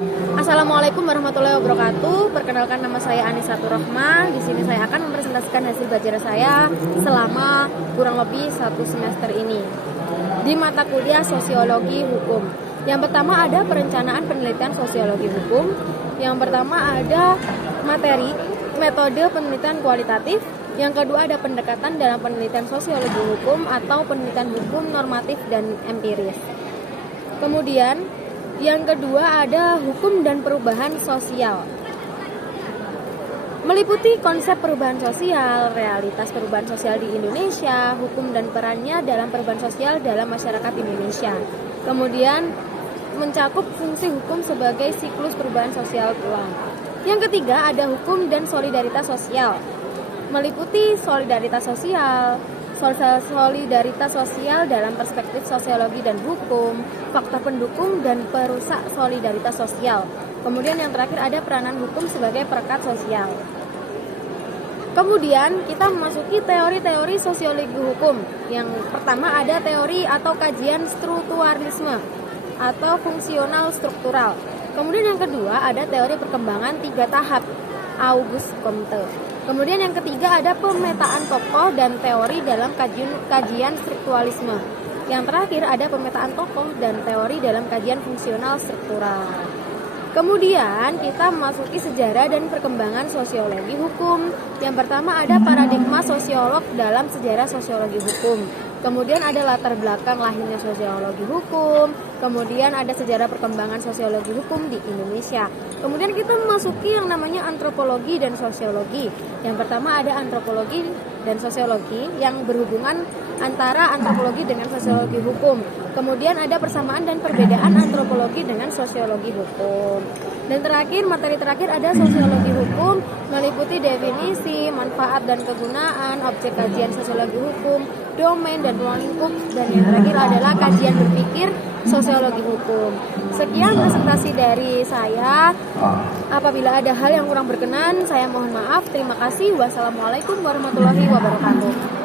Assalamualaikum warahmatullahi wabarakatuh. Perkenalkan, nama saya Anisatur Rahma. Di sini saya akan mempresentasikan hasil belajar saya selama kurang lebih 1 semester ini di mata kuliah Sosiologi Hukum. Yang pertama ada perencanaan penelitian sosiologi hukum. Yang pertama ada materi, metode penelitian kualitatif. Yang kedua ada pendekatan dalam penelitian sosiologi hukum atau penelitian hukum normatif dan empiris. Kemudian yang kedua ada hukum dan perubahan sosial. Meliputi konsep perubahan sosial, realitas perubahan sosial di Indonesia, hukum dan perannya dalam perubahan sosial dalam masyarakat Indonesia. Kemudian mencakup fungsi hukum sebagai siklus perubahan sosial ulang. Yang ketiga ada hukum dan solidaritas sosial. Meliputi solidaritas sosial dalam perspektif sosiologi dan hukum, faktor pendukung dan perusak solidaritas sosial. Kemudian yang terakhir ada peranan hukum sebagai perekat sosial. Kemudian kita memasuki teori-teori sosiologi hukum. Yang pertama ada teori atau kajian strukturalisme atau fungsional struktural. Kemudian yang kedua ada teori perkembangan 3 tahap, Auguste Comte. Kemudian yang ketiga ada pemetaan tokoh dan teori dalam kajian strukturalisme. Yang terakhir ada pemetaan tokoh dan teori dalam kajian fungsional struktural. Kemudian kita memasuki sejarah dan perkembangan sosiologi hukum. Yang pertama ada paradigma sosiolog dalam sejarah sosiologi hukum. Kemudian ada latar belakang lahirnya sosiologi hukum. Kemudian ada sejarah perkembangan sosiologi hukum di Indonesia. Kemudian kita memasuki yang namanya antropologi dan sosiologi. Yang pertama ada antropologi dan sosiologi yang berhubungan antara antropologi dengan sosiologi hukum. Kemudian ada persamaan dan perbedaan antropologi dengan sosiologi hukum. Dan terakhir, materi terakhir ada sosiologi hukum, meliputi definisi, manfaat dan kegunaan, objek kajian sosiologi hukum, domain dan ruang lingkup, dan yang terakhir adalah kajian berpikir sosiologi hukum. Sekian presentasi dari saya. Apabila ada hal yang kurang berkenan, saya mohon maaf. Terima kasih. Wassalamualaikum warahmatullahi wabarakatuh.